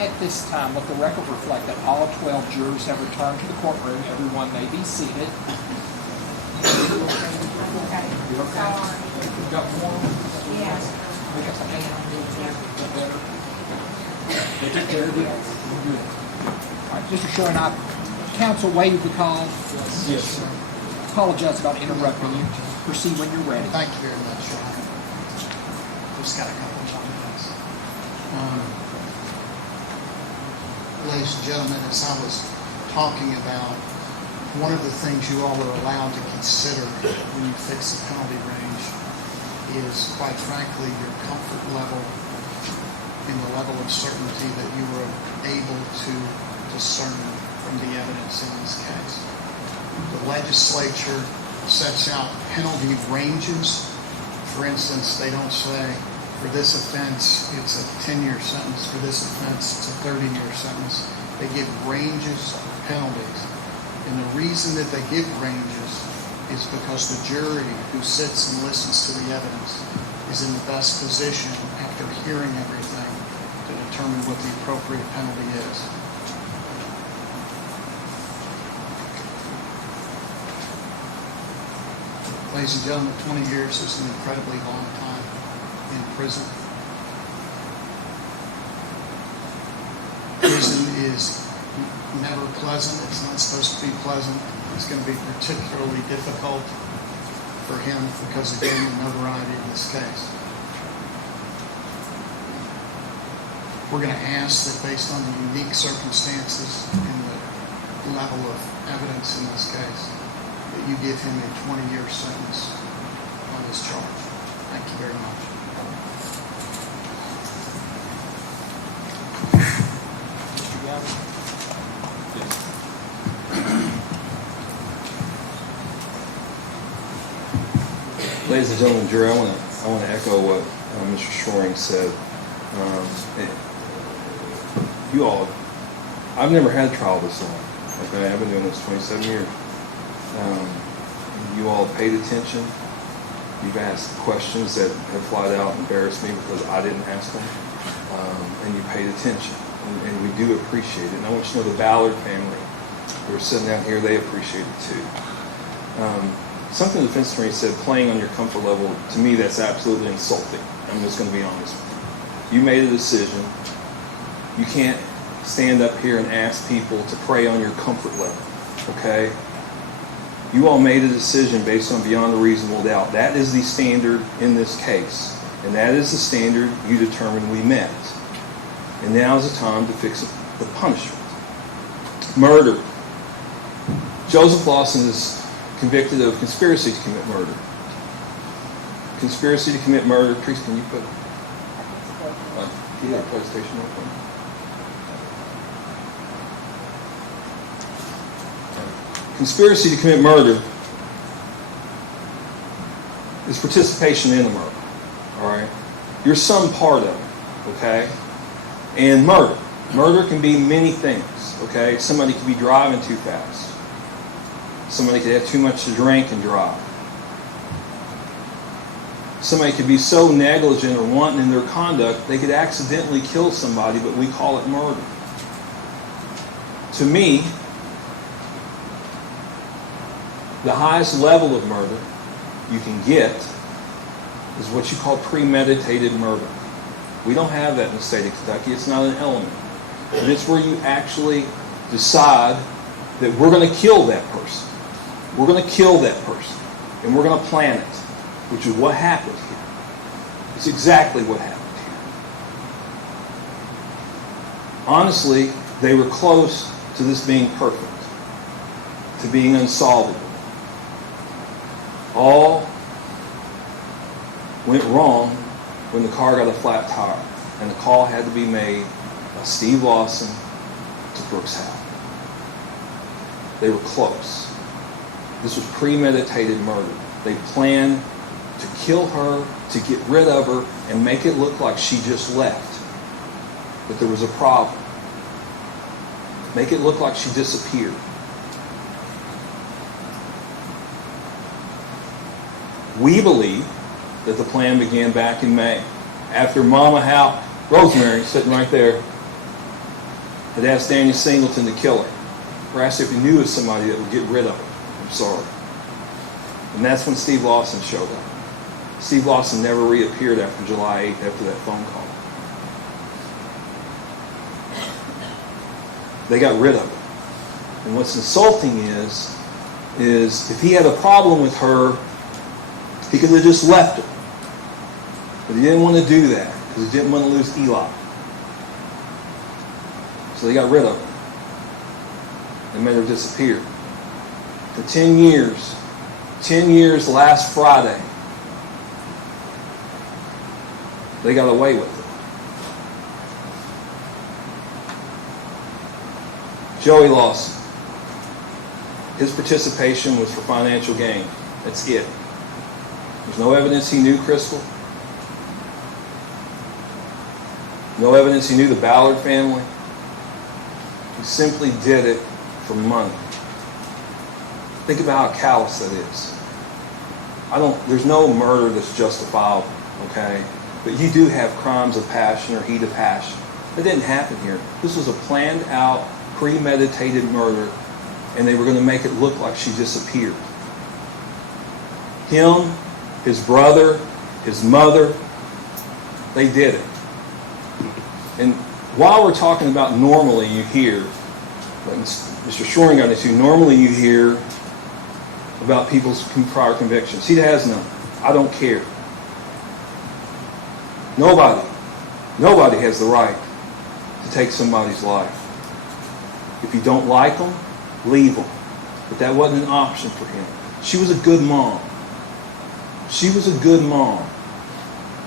At this time, let the record reflect that all 12 jurors have returned to the courtroom. Everyone may be seated. You okay? You've got one? Yeah. We got some hand on you, better. They took care of you? Good. All right, Mr. Sherman, counsel waived the call. Yes, sir. Apologize about interrupting you. Proceed when you're ready. Thank you very much, Your Honor. Just got a couple of comments. Ladies and gentlemen, as I was talking about, one of the things you all are allowed to consider when you fix the penalty range is, quite frankly, your comfort level and the level of certainty that you were able to discern from the evidence in this case. The legislature sets out penalty ranges. For instance, they don't say, for this offense, it's a 10-year sentence. For this offense, it's a 30-year sentence. They give ranges of penalties. And the reason that they give ranges is because the jury who sits and listens to the evidence is in the best position, after hearing everything, to determine what the appropriate penalty is. Ladies and gentlemen, 20 years is an incredibly long time in prison. Prison is never pleasant. It's not supposed to be pleasant. It's going to be particularly difficult for him because, again, the notoriety of this case. We're going to ask that, based on the unique circumstances and the level of evidence in this case, that you give him a 20-year sentence on this charge. Thank you very much. Mr. Gavin? Ladies and gentlemen, jury, I want to echo what Mr. Shoring said. You all, I've never had a trial this long. Okay, I've been doing this 27 years. You all have paid attention. You've asked questions that have flat out embarrassed me because I didn't ask them, and you paid attention, and we do appreciate it. And I want you to know the Ballard family who are sitting down here, they appreciate it too. Something the defense attorney said, playing on your comfort level, to me that's absolutely insulting. I'm just going to be honest with you. You made a decision. You can't stand up here and ask people to prey on your comfort level, okay? You all made a decision based on beyond a reasonable doubt. That is the standard in this case, and that is the standard you determined we met. And now is the time to fix the punishment. Murder. Joseph Lawson is convicted of conspiracy to commit murder. Conspiracy to commit murder. Trees, can you put a PlayStation open? Conspiracy to commit murder is participation in the murder. All right? You're some part of it, okay? And murder. Murder can be many things, okay? Somebody could be driving too fast. Somebody could have too much to drink and drive. Somebody could be so negligent or wanton in their conduct, they could accidentally kill somebody, but we call it murder. To me, the highest level of murder you can get is what you call premeditated murder. We don't have that in the state of Kentucky. It's not an element. But it's where you actually decide that we're going to kill that person. We're going to kill that person. And we're going to plan it, which is what happened here. It's exactly what happened here. Honestly, they were close to this being perfect, to being unsolvable. All went wrong when the car got a flat tire, and the call had to be made by Steve Lawson to Brooks Houck. They were close. This was premeditated murder. They planned to kill her, to get rid of her, and make it look like she just left. But there was a problem. Make it look like she disappeared. We believe that the plan began back in May, after Mama Houck, Rosemary, sitting right there, had asked Daniel Singleton to kill her, or asked if he knew of somebody that would get rid of her. I'm sorry. And that's when Steve Lawson showed up. Steve Lawson never reappeared after July 8th after that phone call. They got rid of her. And what's insulting is if he had a problem with her, he could have just left her. But he didn't want to do that because he didn't want to lose Eli. So they got rid of her. They made her disappear. For 10 years, 10 years last Friday, they got away with it. Joey Lawson. His participation was for financial gain. That's it. There's no evidence he knew Crystal. No evidence he knew the Ballard family. He simply did it for money. Think about how callous that is. There's no murder that's justifiable, okay? But you do have crimes of passion or heat of passion. That didn't happen here. This was a planned out, premeditated murder, and they were going to make it look like she disappeared. Him, his brother, his mother, they did it. And while we're talking about normally you hear, like Mr. Shoring got into, normally you hear about people's prior convictions. He has none. I don't care. Nobody has the right to take somebody's life. If you don't like them, leave them. But that wasn't an option for him. She was a good mom. She was a good mom.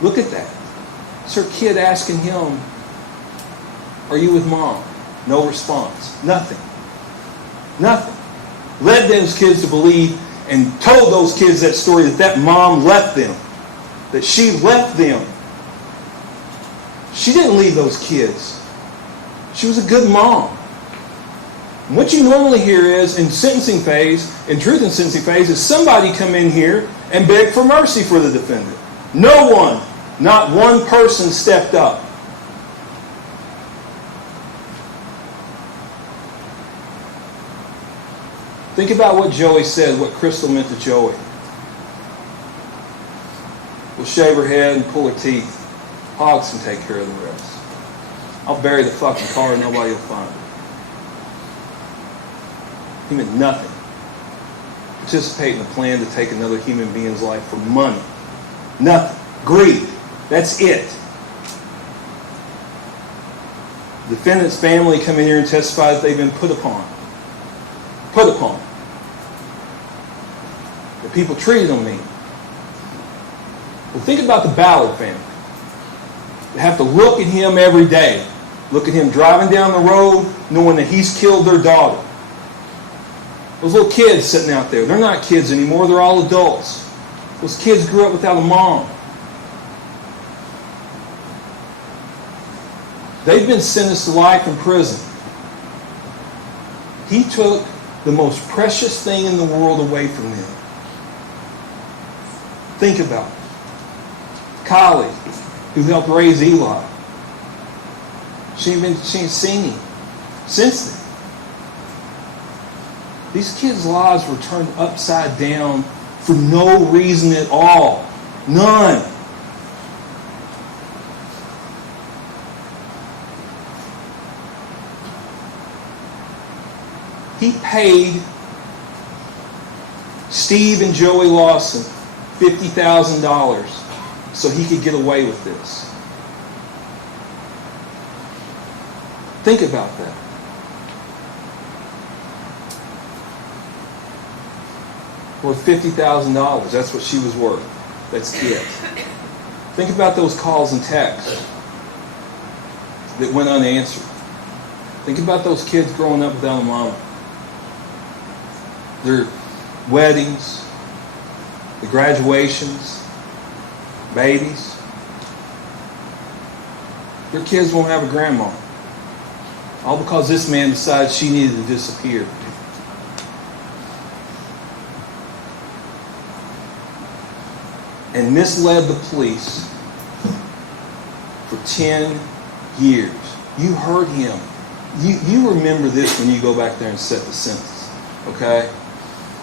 Look at that. It's her kid asking him, "Are you with mom?" No response. Nothing. Nothing. Led those kids to believe and told those kids that story that mom left them. That she left them. She didn't leave those kids. She was a good mom. And what you normally hear is, in sentencing phase, in truth in sentencing phase, is somebody come in here and beg for mercy for the defendant. No one, not one person stepped up. Think about what Joey said, what Crystal meant to Joey. We'll shave her head and pull her teeth. Houck can take care of the rest. I'll bury the fucking car and nobody will find it. He meant nothing. Participate in a plan to take another human being's life for money. Nothing. Greed. That's it. The defendant's family come in here and testify that they've been put upon. Put upon. The people treated them mean. Well, think about the Ballard family. They have to look at him every day. Look at him driving down the road knowing that he's killed their daughter. Those little kids sitting out there, they're not kids anymore, they're all adults. Those kids grew up without a mom. They've been sentenced to life in prison. He took the most precious thing in the world away from them. Think about it. Kylie, who helped raise Eli. She ain't seen him since then. These kids' lives were turned upside down for no reason at all. None. He paid Steve and Joey Lawson $50,000 so he could get away with this. Think about that. Worth $50,000. That's what she was worth. That's it. Think about those calls and texts that went unanswered. Think about those kids growing up without a mama. Their weddings, the graduations, babies. Their kids won't have a grandma. All because this man decided she needed to disappear. And misled the police for 10 years. You heard him. You remember this when you go back there and set the sentence, okay?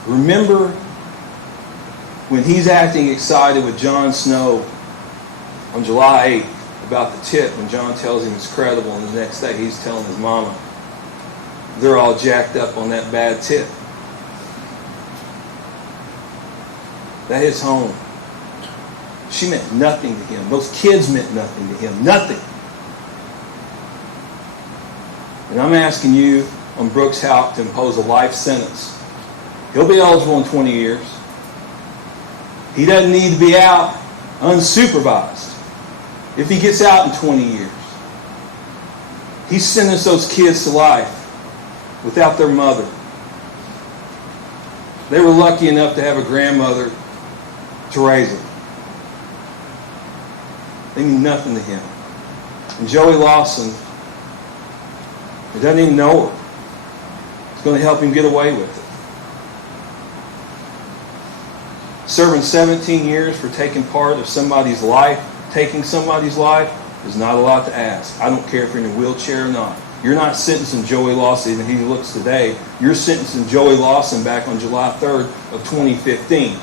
Remember when he's acting excited with Jon Snow on July 8th about the tip, when Jon tells him it's credible, and the next day he's telling his mama they're all jacked up on that bad tip. That hits home. She meant nothing to him. Those kids meant nothing to him. Nothing. And I'm asking you on Brooks Houck to impose a life sentence. He'll be eligible in 20 years. He doesn't need to be out unsupervised if he gets out in 20 years. He sentenced those kids to life without their mother. They were lucky enough to have a grandmother to raise them. They mean nothing to him. And Joey Lawson, he doesn't even know her. It's going to help him get away with it. Serving 17 years for taking part of somebody's life, taking somebody's life, is not a lot to ask. I don't care if you're in a wheelchair or not. You're not sentencing Joey Lawson and he looks today. You're sentencing Joey Lawson back on July 3rd of 2015,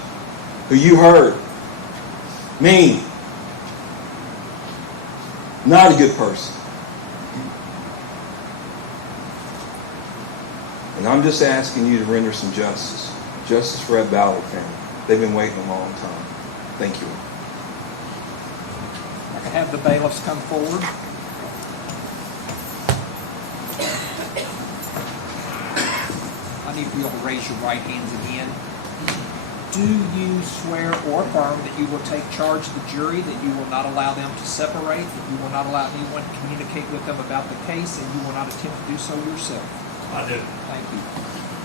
who you heard. Mean. Not a good person. And I'm just asking you to render some justice. Justice for that Ballard family. They've been waiting a long time. Thank you. I can have the bailiffs come forward. I need you all to raise your right hands again. Do you swear or affirm that you will take charge of the jury, that you will not allow them to separate, that you will not allow anyone to communicate with them about the case, and you will not attempt to do so yourself? I do. Thank you.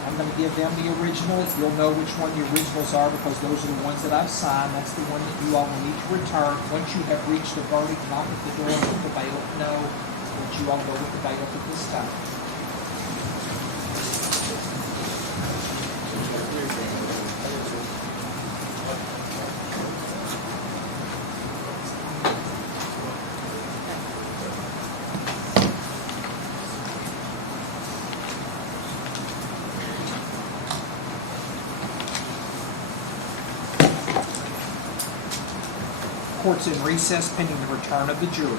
I'm going to give them the originals. You'll know which one the originals are because those are the ones that I've signed. That's the one that you all will need to return. Once you have reached a verdict, knock at the door and let the bailiff know that you all go with the bailiff at this time. Court's in recess pending the return of the jury.